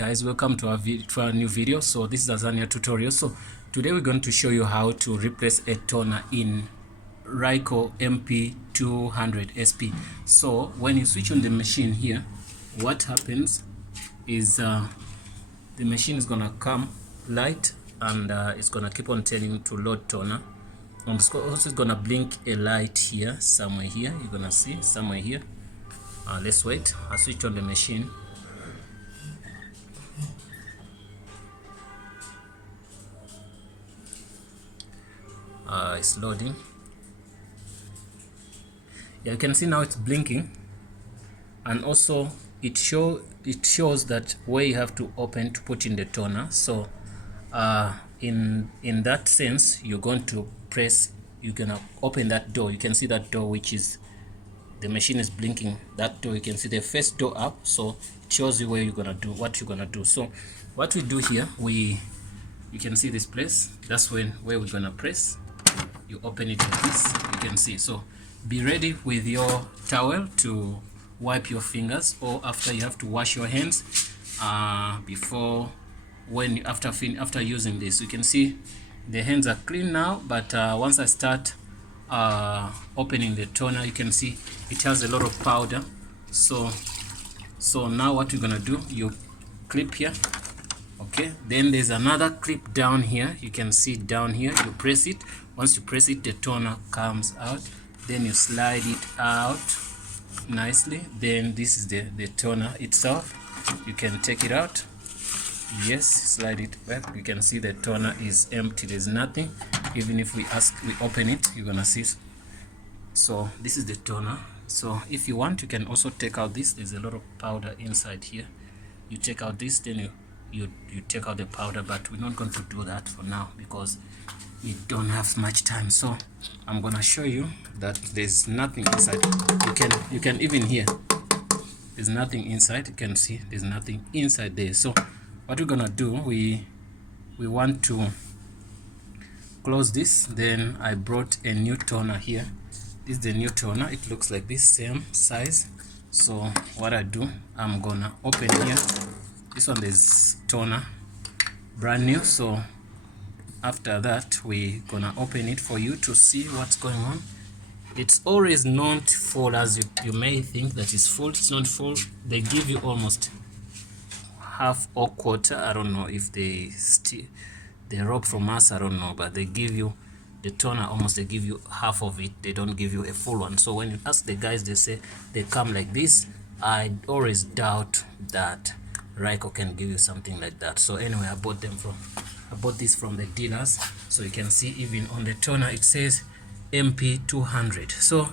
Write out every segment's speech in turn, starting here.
Guys, welcome to our new video. So this is a Zania tutorial. So today we're going to show you how to replace a toner in Ricoh MP200 SP. So when you switch on the machine here, what happens is the machine is gonna come light and it's gonna keep on telling you to load toner. And it's also gonna blink a light here, somewhere here. You're gonna see somewhere here. Let's wait. I switch on the machine. It's loading. Yeah, you can see now it's blinking, and also it shows that where you have to open to put in the toner. So in that sense, you're going to press, you're gonna open that door. You can see that door, which is the machine is blinking. That door, you can see the first door up, so it shows you where you're gonna do what you're gonna do. So what we do here, you can see this place, that's where we're gonna press. You open it like this, you can see. So be ready with your towel to wipe your fingers, or after you have to wash your hands before, when after using this. You can see the hands are clean now, but once I start opening the toner, you can see it has a lot of powder. So now what you're gonna do, you clip here, okay, then there's another clip down here. You can see down here, you press it. Once you press it, the toner comes out, then you slide it out nicely. Then this is the toner itself. You can take it out. Yes, slide it back. You can see the toner is empty, there's nothing. Even if we open it, you're gonna see. So this is the toner. So if you want, you can also take out this. There's a lot of powder inside here. You take out this, then you take out the powder, but we're not going to do that for now because we don't have much time. So I'm gonna show you that there's nothing inside. You can even hear there's nothing inside. You can see there's nothing inside there. So what we're gonna do, we want to close this. Then I brought a new toner here. This is the new toner. It looks like this, same size. So what I do, I'm gonna open here. This one is toner, brand new. So after that, we're gonna open it for you to see what's going on. It's always not full, as you may think that it's full. It's not full. They give you almost half or quarter. I don't know if they rob from us, I don't know, but they give you the toner almost, they give you half of it. They don't give you a full one. So when you ask the guys, they say they come like this. I always doubt that Ricoh can give you something like that. So anyway, I bought this from the dealers. So you can see even on the toner it says MP200. So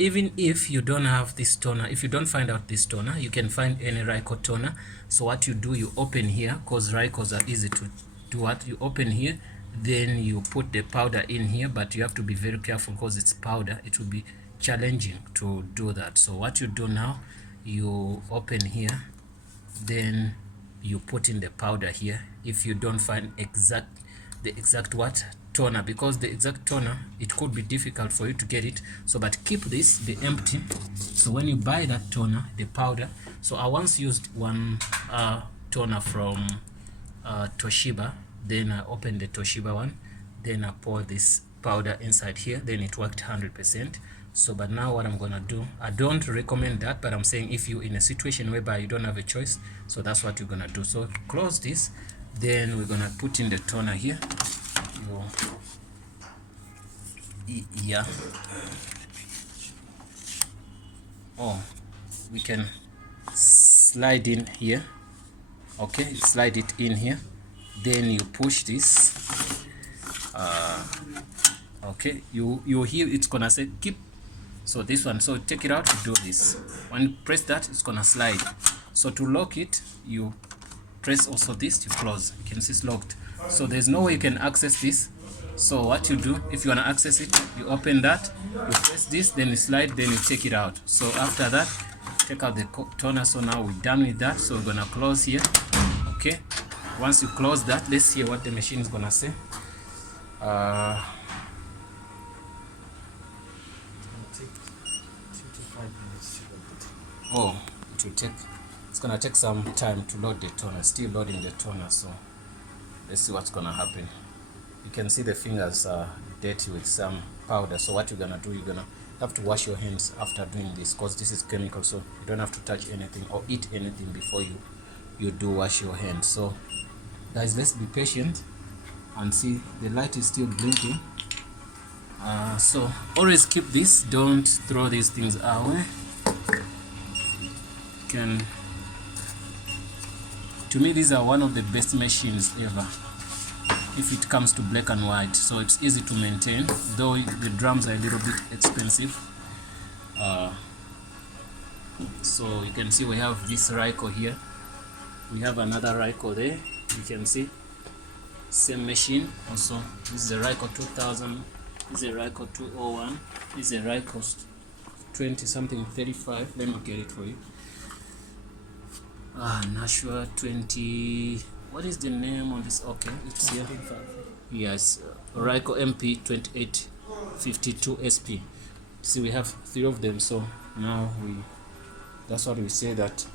even if you don't have this toner, if you don't find out this toner, you can find any Ricoh toner. So what you do, you open here, because Ricohs are easy to do. What you open here, then you put the powder in here, but you have to be very careful because it's powder. It will be challenging to do that. So what you do now, you open here, then you put in the powder here. If you don't find the exact what toner, because the exact toner, it could be difficult for you to get it. So but keep this be empty. So when you buy that toner, the powder, so I once used one toner from Toshiba. Then I opened the Toshiba one, then I poured this powder inside here, then it worked 100%. So but now what I'm gonna do, I don't recommend that, but I'm saying if you're in a situation whereby you don't have a choice, so that's what you're gonna do. So close this, then we're gonna put in the toner here. Yeah, oh, we can slide in here. Okay, slide it in here, then you push this. Okay, you hear it's gonna say keep. So this one, so take it out, you do this. When you press that, it's gonna slide. So to lock it, you press also this to close. You can see it's locked. So there's no way you can access this. So what you do, if you wanna access it, you open that, you press this, then you slide, then you take it out. So after that, take out the toner. So now we're done with that. So we're gonna close here. Okay, once you close that, let's hear what the machine is gonna say. Oh, it will take it's gonna take some time to load the toner. Still loading the toner, so let's see what's gonna happen. You can see the fingers are dirty with some powder, so what you're gonna do, you're gonna have to wash your hands after doing this, because this is chemical, so you don't have to touch anything or eat anything before you do wash your hands. So guys, let's be patient and see. The light is still blinking, so always keep this, don't throw these things away. To me, these are one of the best machines ever if it comes to black and white. So it's easy to maintain, though the drums are a little bit expensive. So you can see we have this Ricoh here, we have another Ricoh there, you can see same machine. Also, this is a Ricoh 2000, this is a Ricoh 201, this is a Ricoh 20 something 35. Let me get it for you. Nashua 20, what is the name on this? Okay, it's here. Yes, Ricoh MP2052 SP. See, we have 3 of them, so now that's what we say, that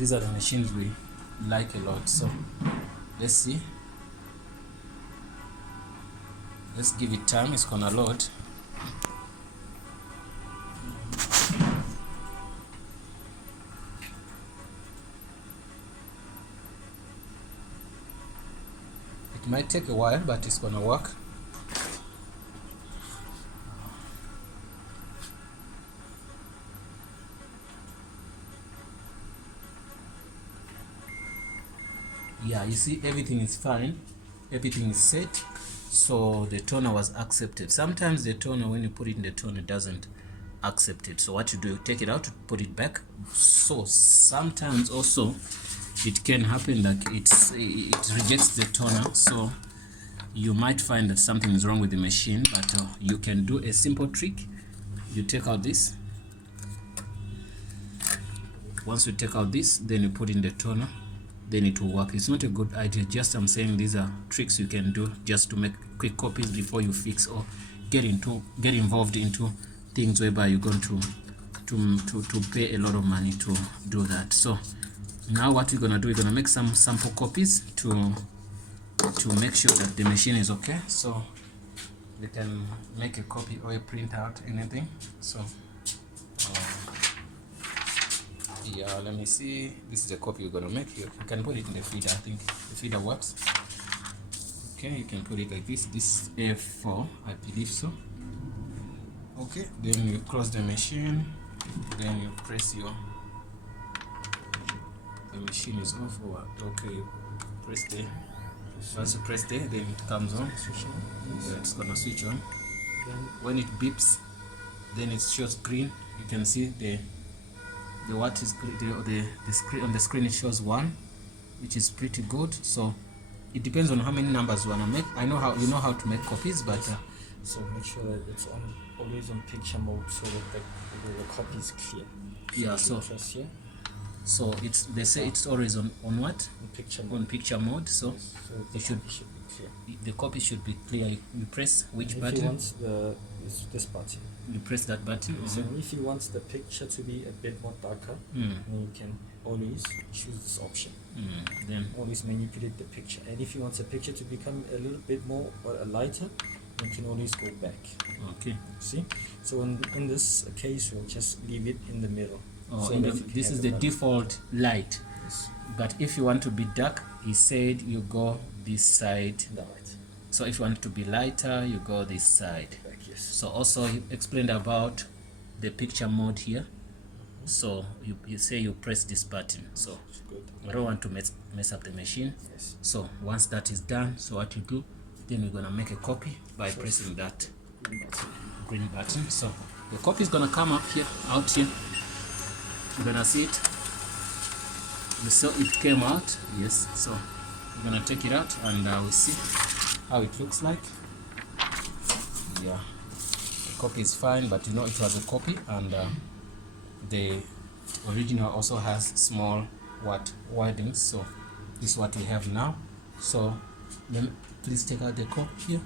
these are the machines we like a lot. So let's see, let's give it time, it's gonna load. It might take a while, but it's gonna work. Yeah, you see, everything is fine, everything is set, so the toner was accepted. Sometimes the toner, when you put it in the toner, doesn't accept it, so what you do, you take it out, put it back. So sometimes also it can happen that it rejects the toner, so you might find that something is wrong with the machine. But you can do a simple trick. You take out this. Once you take out this, then you put in the toner, then it will work. It's not a good idea, just I'm saying these are tricks you can do just to make quick copies before you fix or get involved into things whereby you're going to pay a lot of money to do that. So now what we're gonna do, we're gonna make some sample copies to make sure that the machine is okay. So we can make a copy or a print out, anything. So yeah, let me see, this is a copy you're gonna make here. You can put it in the feeder, I think the feeder works. Okay, you can put it like this. This is F4, I believe so. Okay, then you close the machine, then you press the machine is off, or okay, you press there. Once you press there, then it comes on. Yeah, it's gonna switch on. When it beeps, then it shows green. You can see the what is the screen on the screen. It shows 1, which is pretty good. So it depends on how many numbers you wanna make. I know how how to make copies, but so make sure that it's always on picture mode, so that the copy is clear. Yeah, so they say it's always on what? On picture mode. So, yes, so it should be clear. The copy should be clear. You press which button? If you want this button. You press that button. So if you want the picture to be a bit more darker, then you can always choose this option. Then always manipulate the picture. And if you want the picture to become a little bit more or lighter, you can always go back. Okay. See? So in this case, we'll just leave it in the middle. Oh, so this is the default light. Yes. But if you want to be dark, he said you go this side. Right. So if you want to be lighter, you go this side. Back, yes. So also he explained about the picture mode here. So you say you press this button. So good. I don't want to mess up the machine. Yes. So once that is done, so what you do, then we're gonna make a copy by pressing that green button. So the copy is gonna come up here, out here. You're gonna see it. You saw it came out. Yes. So we're gonna take it out and we'll see how it looks like. Yeah, the copy is fine, but it was a copy, and the original also has small wordings. So this is what we have now. So then please take out the copy here.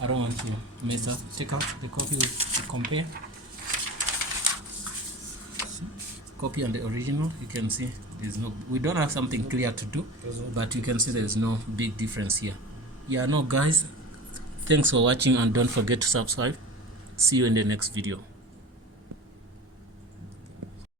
I don't want to mess up. Take out the copy to compare. copy and the original, you can see there's no, we don't have something clear to do, but you can see there's no big difference here. Yeah, no guys, thanks for watching and don't forget to subscribe. See you in the next video.